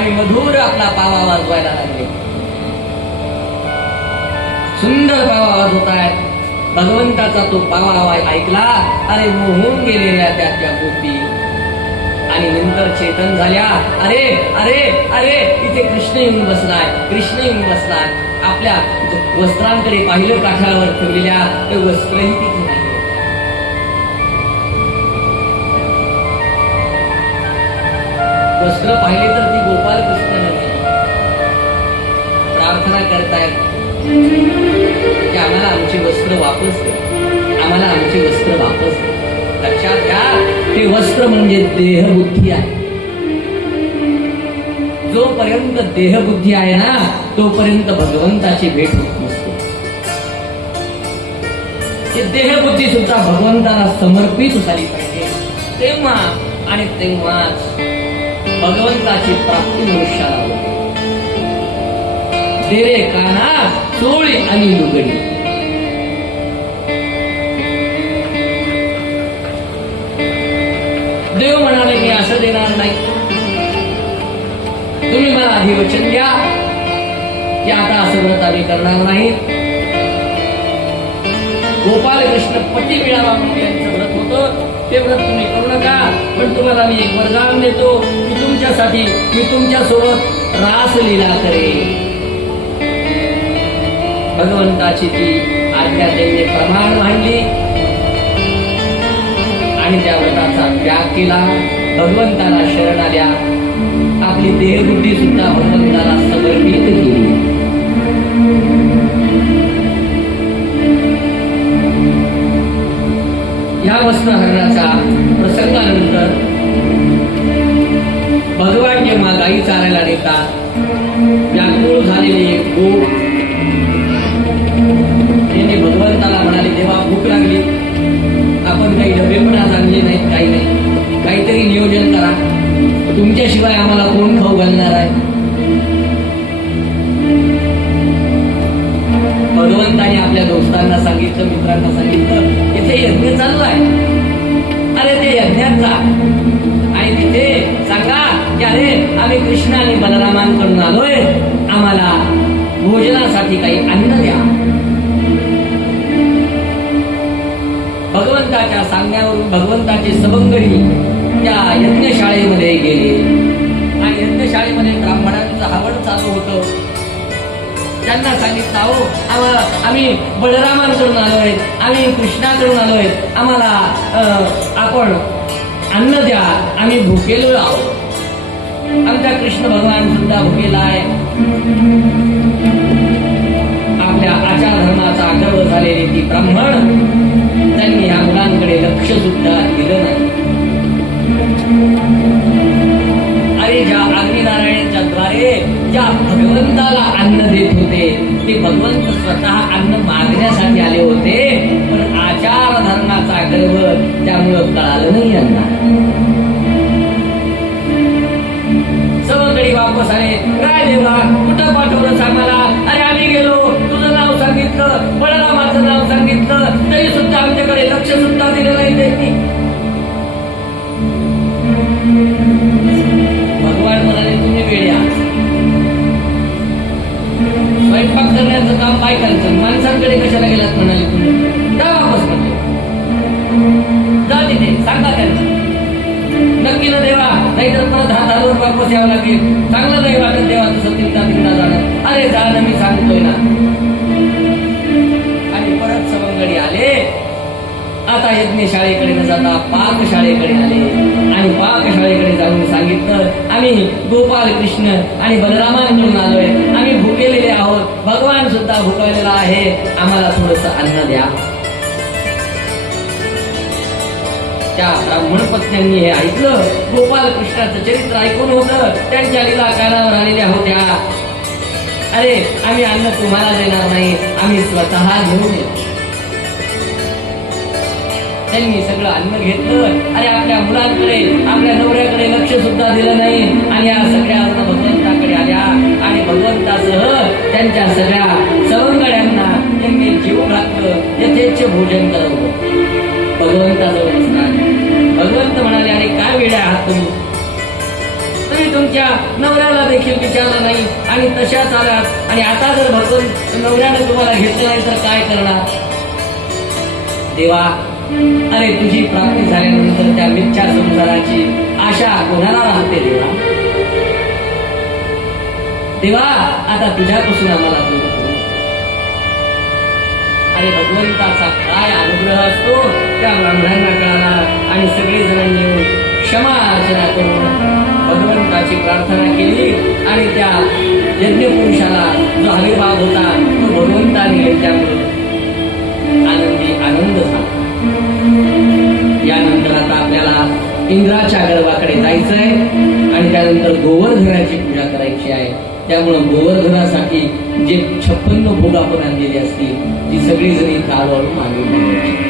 आणि मधुर आपला पावा वाजवायला लागले. सुंदर पावा वाजवतायत. भगवंताचा तो पावा आवाज ऐकला. अरे मोहून गेलेल्या त्या गोपी आणि नंतर चेतन झाल्या. अरे अरे अरे इथे कृष्ण येऊन बसलाय, कृष्ण येऊन बसलाय. आपल्या वस्त्रांकडे पाहिलं काठावर ठेवलेल्या, ते वस्त्रही तिथे नाही. वस्त्र पाहिले तर ती गोपाल कृष्ण नाही. प्रार्थना करतायत की आम्हाला आमची वस्त्र वापस दे, आम्हाला आमची वस्त्र वापस दे. लक्षात घ्या, ते वस्त्र म्हणजे देहबुद्धी आहे. जोपर्यंत देहबुद्धी आहे ना, तोपर्यंत भगवंताची भेट होत नसते. ते देहबुद्धी सुद्धा भगवंताला समर्पित झाली पाहिजे. तेव्हा आणि तेव्हाच भगवंताची प्राप्ती मनुष्याला होते. तेरे काना चोळी आणि लुगडी. देव म्हणाले मी असं देणार नाही. तुम्ही मला आधी वचन द्या की आता असं व्रत आम्ही करणार नाही. गोपाल कृष्ण पती मिळावा म्हणून यांचं व्रत होतं. ते व्रत तुम्ही करू नका, पण तुम्हाला मी एक वरदान देतो. मी तुमच्यासाठी, मी तुमच्यासोबत रासलीला करेन. भगवंताची ती आज्ञा त्यांनी प्रमाण मांडली आणि त्या व्रताचा त्याग केला. भगवंताला शरण आल्या. आपली देहबुद्धी सुद्धा भगवंताला समर्पित केली. या वस्त्रहरणाच्या प्रसंगानंतर भगवान जेव्हा गायी चारायला नेतात, व्याकुळ झालेले गोप त्यांनी भगवंताला म्हणाले, देवा भूक लागली, आपण काही डबे पण आज आणले नाहीत, काही नाही, काहीतरी नियोजन करा. तुमच्याशिवाय आम्हाला कोण खाऊ घालणार आहे. भगवंताने आपल्या दोस्तांना सांगितलं, मित्रांना सांगितलं, इथे यज्ञ चालू आहे. अरे ते यज्ञात जा आणि तिथे सांगा की अरे आम्ही कृष्ण आणि बलरामांकडून आलोय, आम्हाला भोजनासाठी काही अन्न द्या. भगवंताच्या सांगण्यावरून भगवंताचे सवंगडी त्या यज्ञशाळेमध्ये गेले आणि यज्ञशाळेमध्ये ब्राह्मणांचं आवड चालू होतं. त्यांना सांगितलं, अहो आम्ही बलरामांकडून आलोय, आम्ही कृष्णाकडून आलोय, आम्हाला आपण अन्न द्या, आम्ही भुकेलो आहोत. आमचा कृष्ण भगवान सुद्धा भुकेला आहे. आपल्या आचार धर्माचा गर्व झालेले ती ब्राह्मण त्यांनी या मुलांकडे लक्ष सुद्धा दिलं नाही. अरे ज्या अग्निनारायणाच्या द्वारे ज्या भगवंताला अन्न देत होते, ते भगवंत स्वतः अन्न मागण्यासाठी आले होते, पण आचार धर्माचा गर्व त्यामुळं कळालं नाही यांना. सवंगडी वापस आले. काय देवा कुठं पाठवलं आम्हाला? अरे आम्ही गेलो, तुझं नाव सांगितलं, बलरामाचं नाव सांगितलं, तरी सुद्धा आमच्याकडे लक्ष सुद्धा दिलं नाही त्यांनी. भगवान म्हणाले, तुम्ही वेड्या, स्वयंपाक करण्याचं काम काय करायचं, माणसांकडे कशाला गेलात म्हणाले तुम्ही, जा वापस म्हणजे जा तिथे सांगा त्यांना. नक्की ना देवा, नाहीतर परत हातावर वापस यावं लागेल. चांगलं नाही वाटत देवा तसं तिंदा जाणं. अरे जा ना, मी सांगतोय ना. आणि परत सवंगडी आले. आता यज्ञशाळेकडे न जाता पाकशाळेकडे आले आणि पाकशाळेकडे जाऊन सांगितलं, आम्ही गोपाल कृष्ण आणि बलरामांकडून आलोय, आम्ही भुकेलेले आहोत, भगवान सुद्धा भुकलेला आहे, आम्हाला थोडस अन्न द्या. त्या ब्राह्मण पत्न्यांनी हे ऐकलं. गोपाल कृष्णाचं चरित्र ऐकून होतं, त्यांच्या लीला कानावर आलेल्या होत्या. अरे आम्ही अन्न तुम्हाला देणार नाही, आम्ही स्वतः घेऊन येतो. त्यांनी सगळं अन्न घेतलं. अरे आपल्या मुलांकडे, आपल्या नवऱ्याकडे लक्ष सुद्धा दिलं नाही आणि या सगळ्या अन्न भगवंताकडे आल्या आणि भगवंतासह त्यांच्या सगळ्या सवंगड्यांना त्यांनी जीव घातलं, यथेच्छ भोजन करवलं. भगवंताजवळ बसणार. भगवंत म्हणाले, अरे काय वेळ आहात तुम्ही, तुम्ही तुमची तिच्या नवऱ्याला देखील विचारलं नाही आणि तशाच आल्यात आणि आता जर भगवंत नवऱ्यानं तुम्हाला घेतलं नाही तर काय करणार देवा अरे तुझी प्राप्ती झाल्यानंतर त्या मिथ्या संसाराची आशा कोणाला राहते देवा देवा आता तुझ्यापासून आम्हाला दूर करू आणि भगवंताचा काय अनुग्रह असतो त्या ब्राह्मणांना कळाला आणि सगळे जण मिळून क्षमा अर्चना करून भगवंताची प्रार्थना केली आणि त्या यज्ञपुरुषाला जो आविर्भाव होता तो भगवंताने त्यांच्यामुळे आनंदी आनंद झाला यानंतर आता आपल्याला इंद्राच्या गर्भाकडे जायचंय आणि त्यानंतर गोवर्धनाची पूजा करायची आहे त्यामुळं गोवर्धनासाठी जे 56 भोग आपण आणलेली असतील ती सगळी जणी कालवरून मागून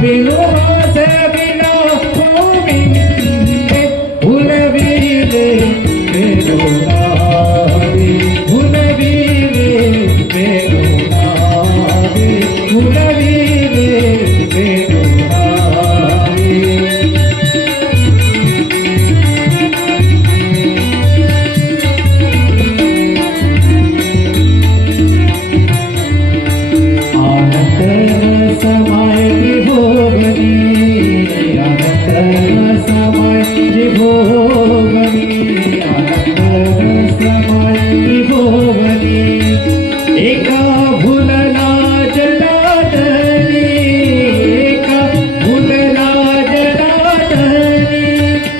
Vino